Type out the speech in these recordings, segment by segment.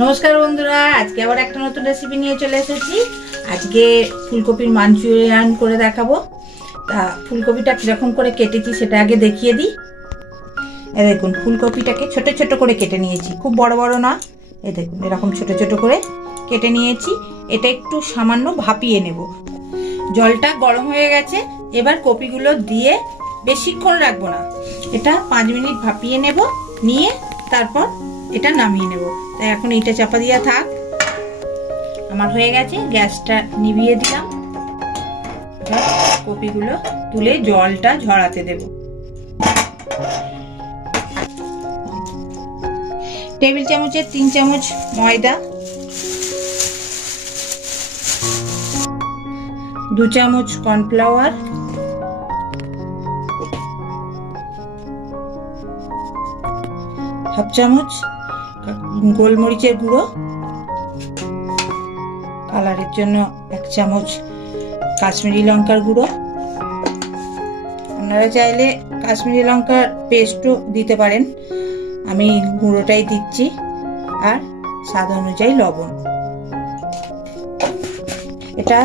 নমস্কার বন্ধুরা, আজকে আবার একটা নতুন রেসিপি নিয়ে চলে এসেছি। আজকে ফুলকপির মাঞ্চুরিয়ান করে দেখাবো। তা ফুলকপিটা কিরকম করে কেটেছি সেটা আগে দেখিয়ে দিই। এই দেখুন, ফুলকপিটাকে ছোট ছোট করে কেটে নিয়েছি, খুব বড় বড় না। এই দেখুন, এরকম ছোট ছোট করে কেটে নিয়েছি। এটা একটু সামান্য ভাপিয়ে নেব। জলটা গরম হয়ে গেছে, এবার কপিগুলো দিয়ে বেশিক্ষণ রাখবো না, এটা 5 মিনিট ভাপিয়ে নেব। নিয়ে তারপর এটা নামিয়ে নেব। তাই এখন এটা চাপা দিয়ে থাক। আমার হয়ে গেছে, গ্যাসটা নিভিয়ে দিলাম। কপিগুলো তুলে জলটা ঝরাতে দেব। টেবিল চামচের 3 চামচ ময়দা, 2 চামচ কর্নফ্লাওয়ার, 1/2 চামচ গোলমরিচের গুঁড়ো, কালারের জন্য 1 চামচ কাশ্মীরি লঙ্কার গুঁড়ো। আপনারা চাইলে কাশ্মীরি লঙ্কার পেস্টও দিতে পারেন, আমি গুঁড়োটাই দিচ্ছি। আর স্বাদ অনুযায়ী লবণ। এটা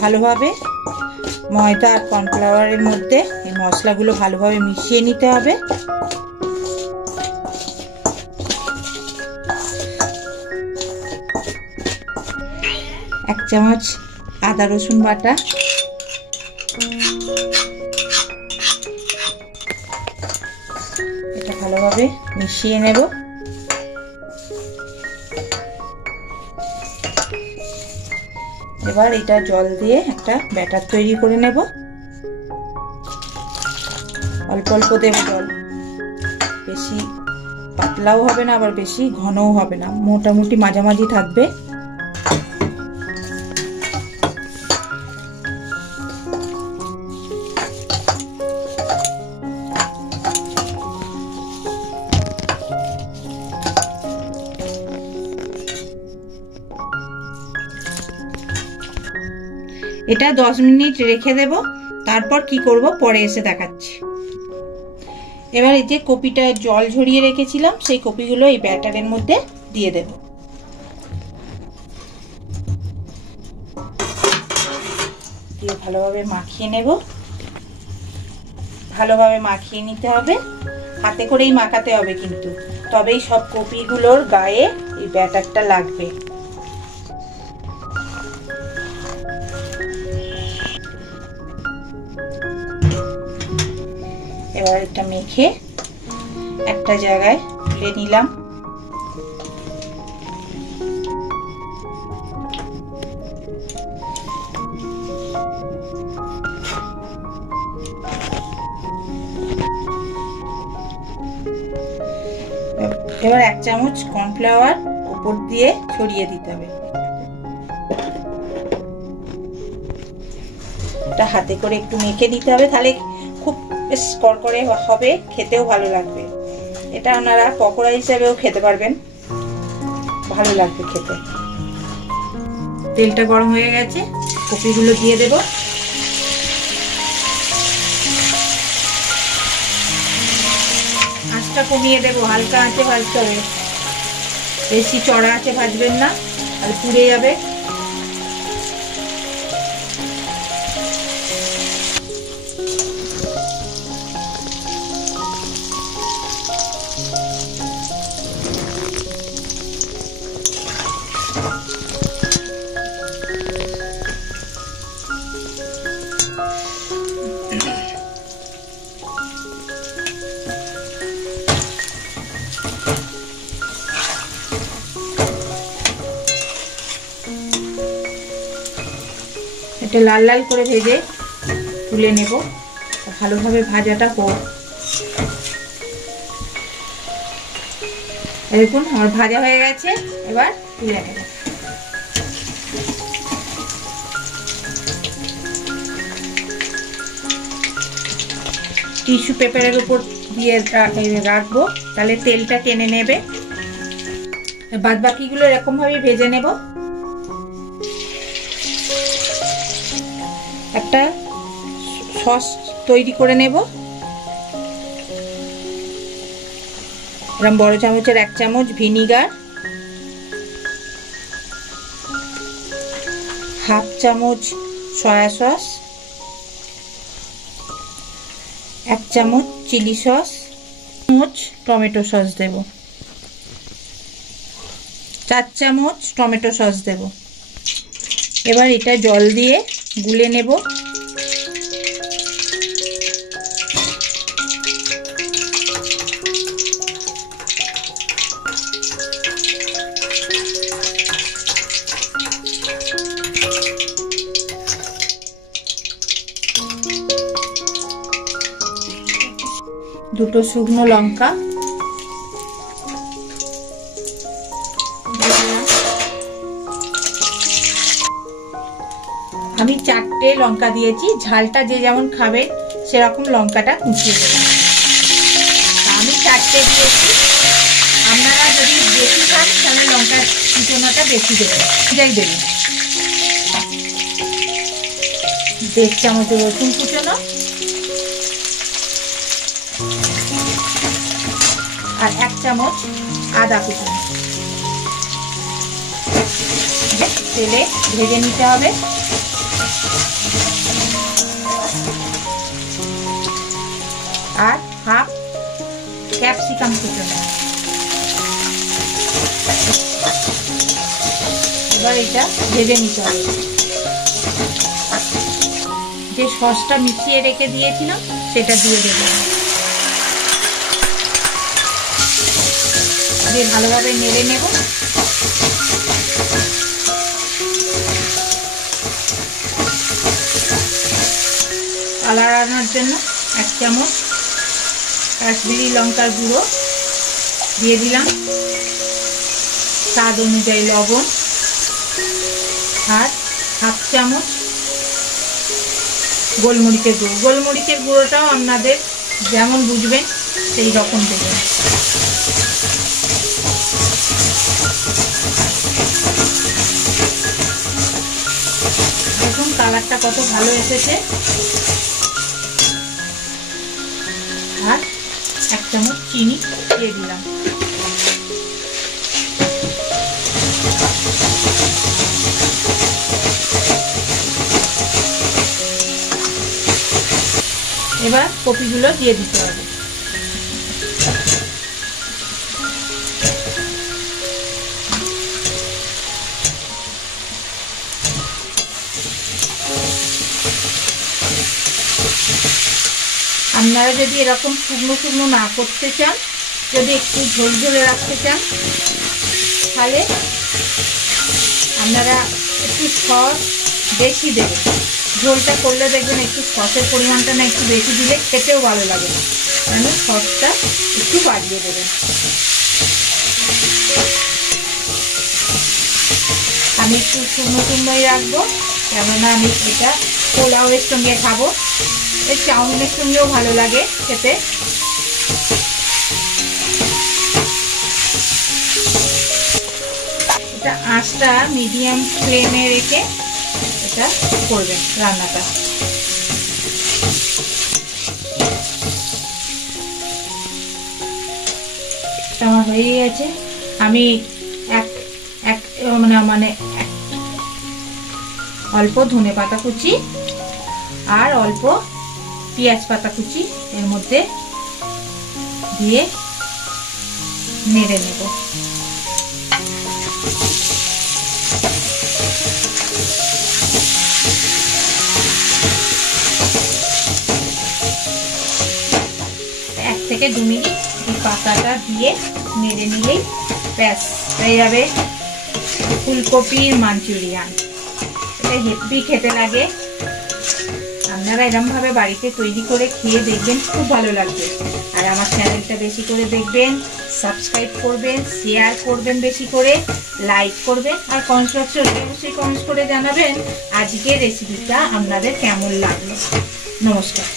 ভালোভাবে ময়দা আর কর্নফ্লাওয়ারের মধ্যে এই মশলাগুলো ভালোভাবে মিশিয়ে নিতে হবে। এক চামচ আদা রসুন বাটা, এটা ভালোভাবে মিশিয়ে নেব। এবার এটা জল দিয়ে একটা ব্যাটার তৈরি করে নেব। অল্প অল্প দেব জল, বেশি পাতলাও হবে না আবার বেশি ঘনও হবে না, মোটামুটি মাঝামাঝি থাকবে। এটা 10 মিনিট রেখে দেব, তারপর কি করব পরে এসে দেখাচ্ছি। এবার এই যে কপিটা জল ঝরিয়ে রেখেছিলাম, সেই কপিগুলো এই ব্যাটারের মধ্যে দিয়ে দেব। দিয়ে ভালোভাবে মাখিয়ে নেব। ভালোভাবে মাখিয়ে নিতে হবে, হাতে করেই মাখাতে হবে কিন্তু, তবেই সব কপিগুলোর গায়ে এই ব্যাটারটা লাগবে। এবার এটা মেখে একটা জায়গায় তুলে নিলাম। এবার 1 চামচ কর্নফ্লাওয়ার উপর দিয়ে ছড়িয়ে দিতে হবে। এটা হাতে করে একটু মেখে দিতে হবে, তাহলে খুব বেশ করকরে হবে, খেতেও ভালো লাগবে। এটা আপনারা পকোড়া হিসেবেও খেতে পারবেন, ভালো লাগবে খেতে। তেলটা গরম হয়ে গেছে, কপিগুলো দিয়ে দেব। আঁচটা কমিয়ে দেব, হালকা আঁচে ভাজতে হবে, বেশি চড়া আঁচে ভাজবেন না, আর পুড়ে যাবে। এটা লাল লাল করে ভেজে তুলে নেব। ভালোভাবে ভাজাটা হোক। দেখুন আমার ভাজা হয়ে গেছে, এবার তুলে নেব। টিস্যু পেপারের উপর দিয়ে রাখবো, তাহলে তেলটা টেনে নেবে। বাদ বাকিগুলো এরকম ভাবে ভেজে নেব। একটা সস তৈরি করে নেব। এরকম বড় চামচের 1 চামচ ভিনিগার, হাফ চামচ সয়া সস, 1 চামচ চিলি সস, 1 চামচ টমেটো সস দেব, 4 চামচ টমেটো সস দেব। এবার এটা জল দিয়ে গুলে নেব। দুটো শুকনো লঙ্কা, আমি 4টে লঙ্কা দিয়েছি, ঝালটা যে যেমন খাবে সেরকম লঙ্কাটা কুচিয়ে দেবেন। আমি 4টে দিয়েছি, আপনারা যদি বেশি খান তাহলে লঙ্কার কুচোনাটা বেশি দেবেন, যাই দেবেন। 1.5 চামচ রসুন কুচোনো আর 1 চামচ আদা কুচোনো তেলে ভেজে নিতে হবে। আর হাফ ক্যাপসিকাম কুচোনো। এবার এটা ভেজে নিতে হবে। যে সসটা মিশিয়ে রেখে দিয়েছিলাম সেটা দিয়ে দেবো, দিয়ে ভালোভাবে নেড়ে নেব। কালার আনার জন্য 1 চামচ কাশ্মীরি লঙ্কার গুঁড়ো দিয়ে দিলাম, স্বাদ অনুযায়ী লবণ, আর হাফ চামচ গোলমরিচের গুঁড়ো। গোলমরিচের গুঁড়োটাও আপনাদের যেমন বুঝবেন সেই রকম দেবেন। দেখুন কালারটা কত ভালো এসেছে। আর 1 চামচ চিনি দিয়ে দিলাম। এবার কপিগুলো দিয়ে দিতে হবে। আপনারা যদি এরকম শুকনো শুকনো না করতে চান, যদি একটু ঝোলঝোলে রাখতে চান, তাহলে আপনারা একটু সস বেশি দেবেন। ঝোলটা করলে দেখবেন একটু সসের পরিমাণটা না একটু বেশি দিলে খেতেও ভালো লাগে না, মানে সসটা একটু বাড়িয়ে দেবেন। আমি একটু শুকনো শুকনোই রাখবো, কেননা আমি এটা পোলাওয়ের সঙ্গে খাবো, এই চাউমিনের সঙ্গেও ভালো লাগে খেতে। এটা আঁচটা মিডিয়াম ফ্লেমে রেখে এটা করবেন রান্নাটা। আমার হয়ে গেছে। আমি মানে অল্প ধনে পাতা কুচি আর অল্প পেঁয়াজ পাতা কুচি এর মধ্যে দিয়ে নেড়ে নেব। থেকে 2 মিনিট এই পাতাটা দিয়ে নেড়ে নিলেই ব্যাস হয়ে যাবে ফুলকপির মাঞ্চুরিয়ান। এটা হেভি খেতে লাগে, আপনারা এরকমভাবে বাড়িতে তৈরি করে খেয়ে দেখবেন, খুব ভালো লাগবে। আর আমার চ্যানেলটা বেশি করে দেখবেন, সাবস্ক্রাইব করবেন, শেয়ার করবেন, বেশি করে লাইক করবেন, আর কমেন্ট বক্সে অবশ্যই কমেন্ট করে জানাবেন আজকের রেসিপিটা আপনাদের কেমন লাগলো। নমস্কার।